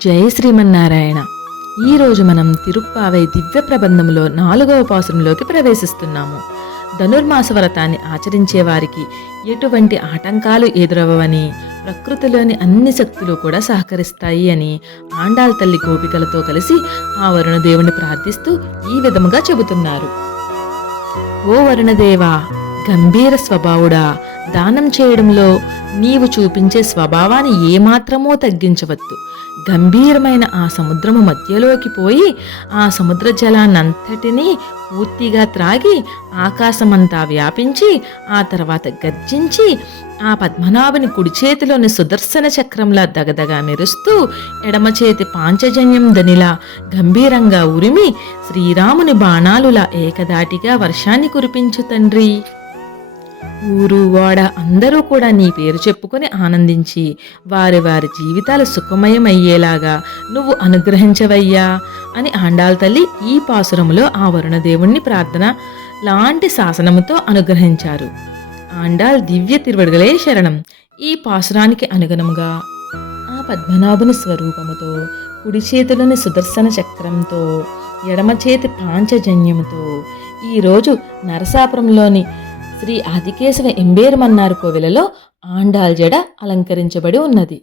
జై శ్రీమన్నారాయణ. ఈరోజు మనం తిరుప్పావై దివ్య ప్రబంధంలో 4వ పాసురంలోకి ప్రవేశిస్తున్నాము. ధనుర్మాస వ్రతాన్ని ఆచరించే వారికి ఎటువంటి ఆటంకాలు ఎదురవని, ప్రకృతిలోని అన్ని శక్తులు కూడా సహకరిస్తాయి అని ఆండాళ్ తల్లి గోపికలతో కలిసి ఆ వరుణదేవుని ప్రార్థిస్తూ ఈ విధముగా చెబుతున్నారు. ఓ వరుణదేవా, గంభీర స్వభావుడా, దానం చేయడంలో నీవు చూపించే స్వభావాన్ని ఏమాత్రమూ తగ్గించవద్దు. గంభీరమైన ఆ సముద్రము మధ్యలోకి పోయి ఆ సముద్ర జలాన్నంతటినీ పూర్తిగా త్రాగి ఆకాశమంతా వ్యాపించి ఆ తర్వాత గర్జించి ఆ పద్మనాభుని కుడి చేతిలోని సుదర్శన చక్రంలా దగదగా మెరుస్తూ ఎడమ చేతి పాంచజన్యం దనిలా గంభీరంగా ఉరిమి శ్రీరాముని బాణాలులా ఏకదాటిగా వర్షాన్ని కురిపించు తండ్రి. ఊరు వాడ అందరూ కూడా నీ పేరు చెప్పుకొని ఆనందించి వారి వారి జీవితాలు సుఖమయమయ్యేలాగా నువ్వు అనుగ్రహించవయ్యా అని ఆండాళ్ తల్లి ఈ పాసురములో ఆ వరుణదేవుణ్ణి ప్రార్థన లాంటి శాసనముతో అనుగ్రహించారు. ఆండాళ్ దివ్య తిరువడుగలే శరణం. ఈ పాసురానికి అనుగుణంగా ఆ పద్మనాభుని స్వరూపముతో, కుడి చేతులోని సుదర్శన చక్రంతో, ఎడమ చేతి పాంచజన్యముతో ఈరోజు నరసాపురంలోని శ్రీ ఆదికేశవ ఎంబేరుమన్నార్ కోవెలలో ఆండాళ్ జడ అలంకరించబడి ఉన్నది.